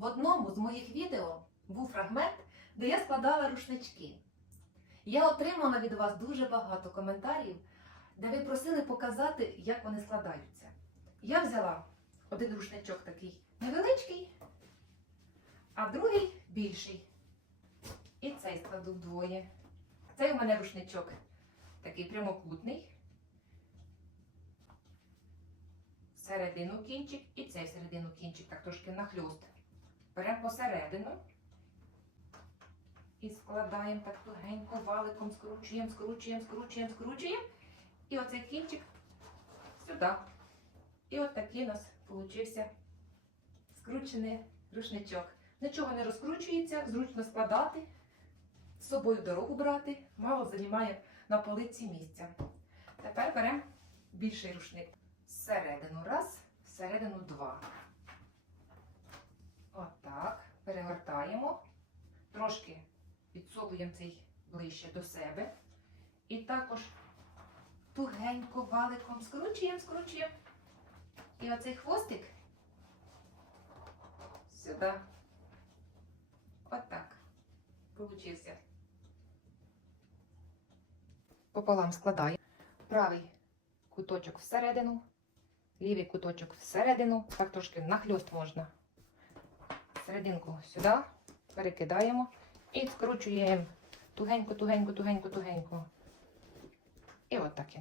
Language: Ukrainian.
В одному з моїх відео був фрагмент, де я складала рушнички. Я отримала від вас дуже багато коментарів, де ви просили показати, як вони складаються. Я взяла один рушничок такий невеличкий, а другий більший. І цей складу вдвоє. Цей у мене рушничок такий прямокутний. Середину кінчик і цей середину кінчик, так трошки нахльост. Беремо посередину і складаємо так тугенько, валиком, скручуємо, скручуємо, скручуємо, скручуємо. І оцей кінчик сюди. І от такий у нас получився скручений рушничок. Нічого не розкручується, зручно складати, з собою дорогу брати, мало займає на полиці місця. Тепер беремо більший рушник. Середину раз, середину два. Перегортаємо. Трошки підсовуємо цей ближче до себе. І також тугенько валиком скручуємо, скручуємо. І оцей хвостик сюди. Отак. Получився. Пополам складаємо. Правий куточок всередину, лівий куточок всередину. Так трошки нахльост можна. Серединку сюди перекидаємо і скручуємо тугенько, тугенько, тугенько, тугенько. І от так і